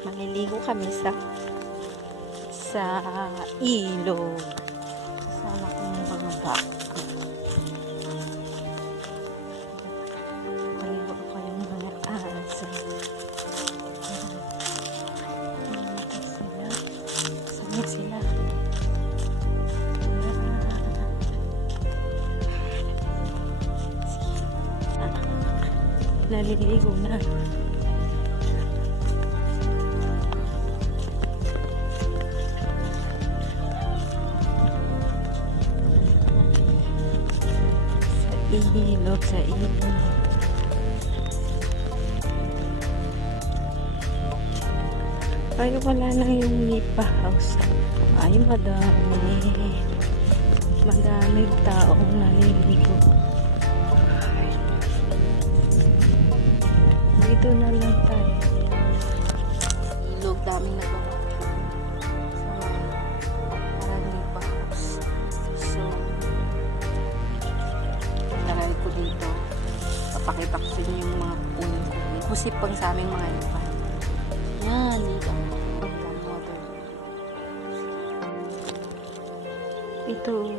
Maliligo kami sa ilog. Kasama ko yung mga bag. Maligo ko yung mga aso. Saan sila? Naliligo na. Sa ilog. Ay, wala na yung Nipa House. Ay, madaming taong naliligo. Dito na lang tayo. Ilog, daming nagawa. Parang Nipa House. So, taral ko dito. Papakita ko sa inyo yung mga puno ko. May husip pang sa aming mga iba. Yan, dito. Ito.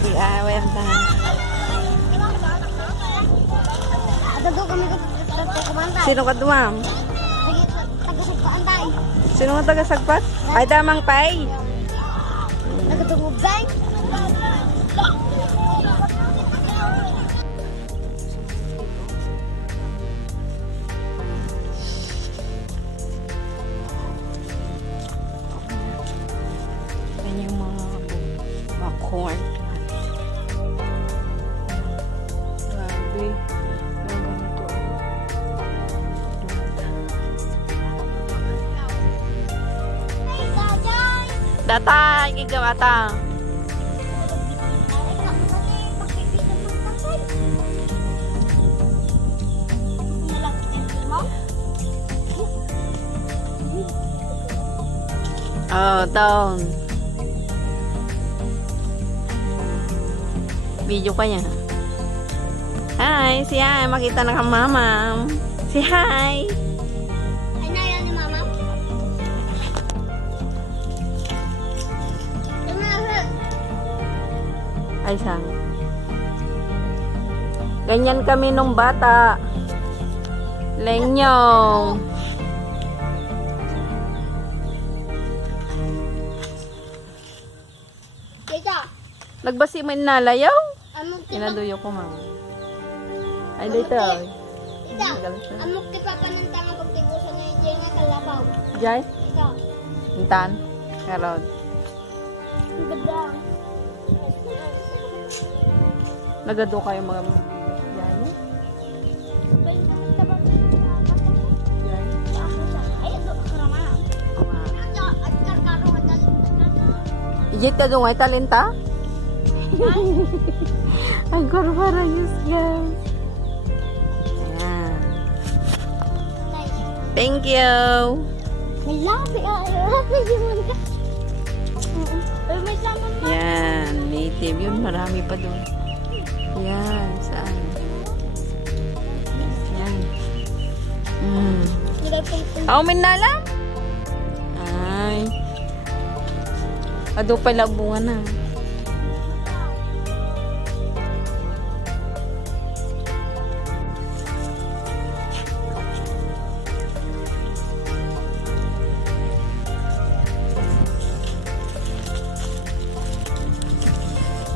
Si away ang tahan. Adado kami kumantay. Sino ka dumam? Tagasagpaan tayo. Sino nga taga-sagpat? Ay, damang pay. Nagatungog tayo. Yan yung mga corn. Grabe. Yung ganito. Data, igigawata. Oh, down. Video ka niya. Hi, si Hi. Makita na ka mama. Si Hi. Ay, naya ni mama. Ay, sang. Ganyan kami nung bata. Lenyong. Tita, Nagbasi mo nalayaw? amok ti Inaduyo ko, mama. Ay, dito. Tita, amok ti papananta nga pagtigusan na yung nga kalabaw. Jai? Tita, Intan? Karod. ang ganda. Nagado kayo mga Jai? Jai? Ay, ado karama. At karkaro at Ijit ka doon ay talenta? Ang karbarayos, guys. Ayan. Thank you. May labi ayaw. Ay, may saman ma. Yan. Native yun. Marami pa doon. Yan. Saan? Yan. Nilay pong Ako minala? Ay. Ado pala bunga na.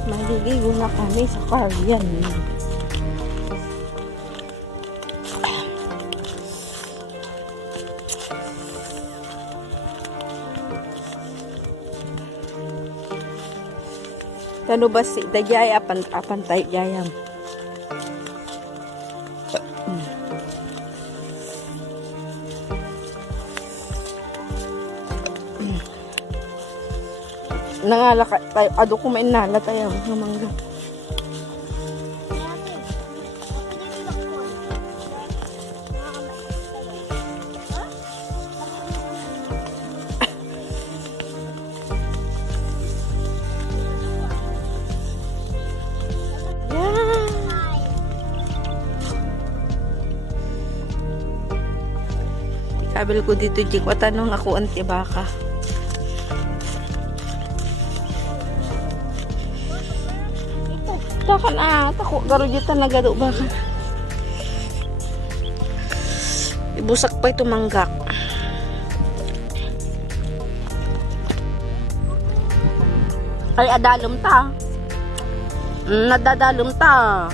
Maliligo na kami sa Caribbean. Kano ba si dayay apan tay jayam. Nangala ka tayo ado ko mainala tayo ng mangga. Sabi ko dito, Jik, watanong ako antibaka. Takan tako garujitan na gado baka. Ibusak pa ito manggak. Ay, adalom ta. Nadadalom ta.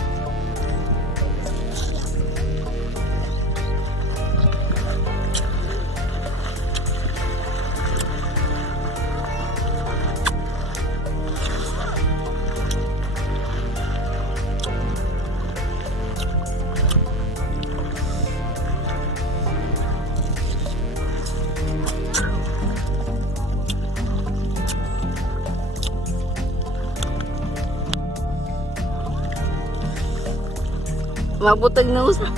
Mabutag na usa.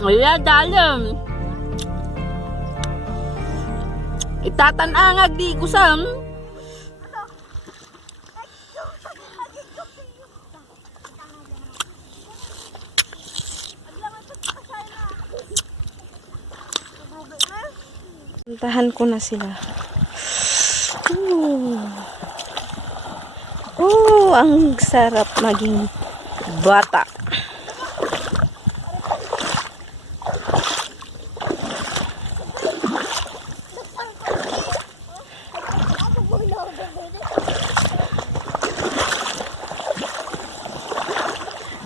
Wala, dalam. Itatanangag di kusam. Puntahan ko na sila. Ang sarap maging bata.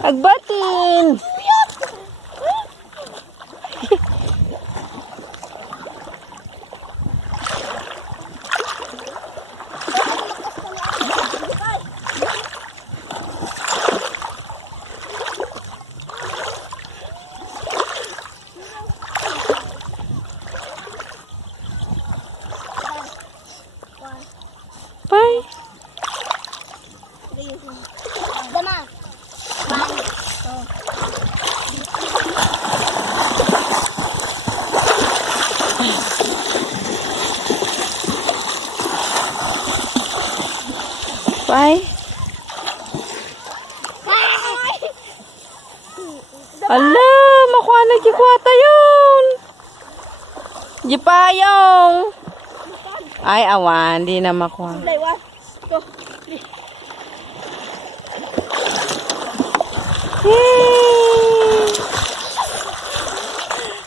Agbatin! Bye! Dama. Bye! Ala, makuha na gikwata yun. Gipayong. Ay, awan, di na makuha. Play 1, 2, 3.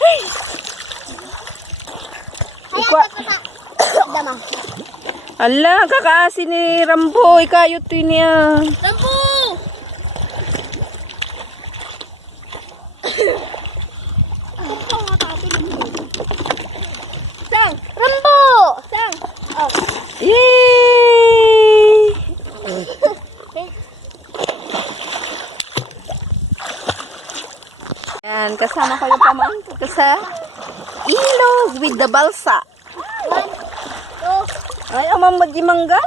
Yay! Ikwa. Dama. Ala, kakaasi ni Rambo. Ikayot to niya. Rambo! Sang! Rambo! Sang! Oh. Yay! Yan, kasama ko yung pamangkin ko sa ilog with the balsa. 1, 2, Ay, amang magimangga.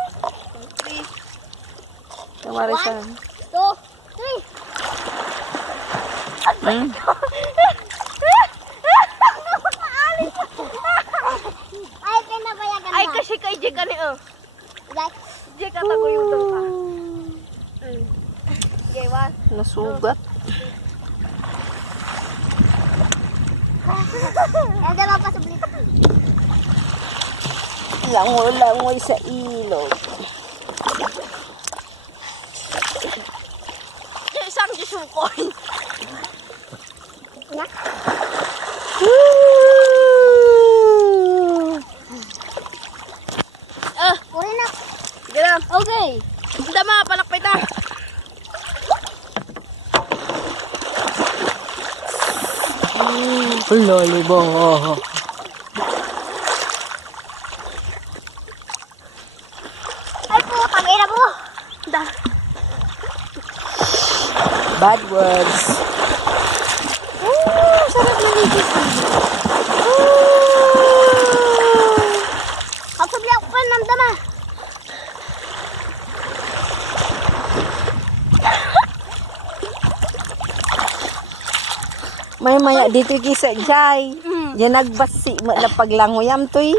3. Tawari sa... 2, 3. Hmm? Ay, pinapayagan Ay, na. kasi kay Jay ka niyo. Guys, Jay ka taguyudong ka. Jay, 1. Nasugat. yan dama pa sa blit. Langoy-langoy sa ilog. Jay, isang jisukoy. Na? Uri na. Sige na. Okay. Dama, palakpay ta. Loli ba? Ay po, tangina mo. Da. Bad words. Sarap na ligis. Kapagyak pa ng dama. May maya dito kisa jay. Yan nagbasi mo na paglangoyam toy.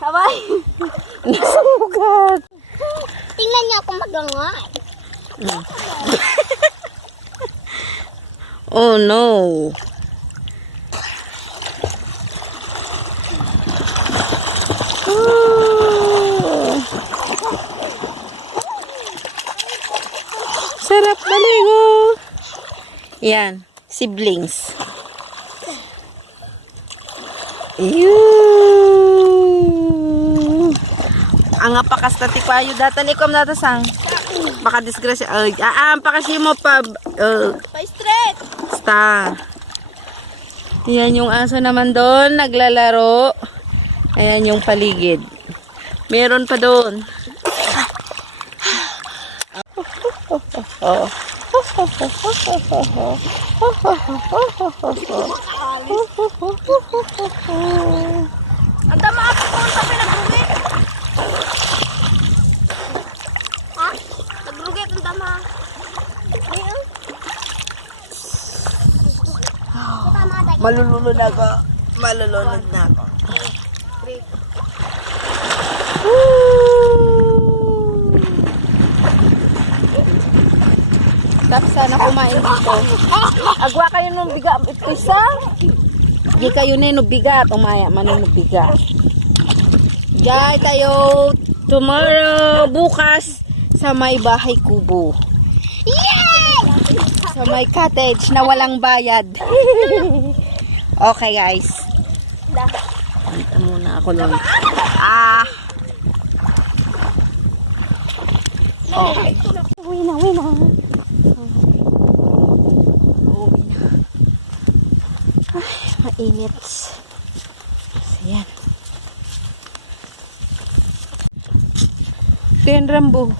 Sabay. Nasugat. Tingnan niyo ako magangat. Oh no. Sarap maligo. Yan, siblings. Ang apakas na tikwayo datan ikom natasang. Baka disgrasya. Pakasya mo pa. Pa straight. Basta. Yan yung aso naman doon, naglalaro. Ayan yung paligid. Meron pa doon. Ang dama ako kung sa pinagrugi. Ha? Nagrugit ang dama. Malulunod ako. Malulunod na ako. Kap, sana kumain dito. Agwa kayo nung biga. Isa. Di kayo na yung bigat. Umaya man yung bigat. Jai tayo tomorrow, bukas, sa may bahay kubo. Yay! Sa may cottage na walang bayad. Okay guys. Ito muna ako nun. Okay. Uwi na. Uwi na. Ay, mainit. So, yan. Ito yan, Rambo.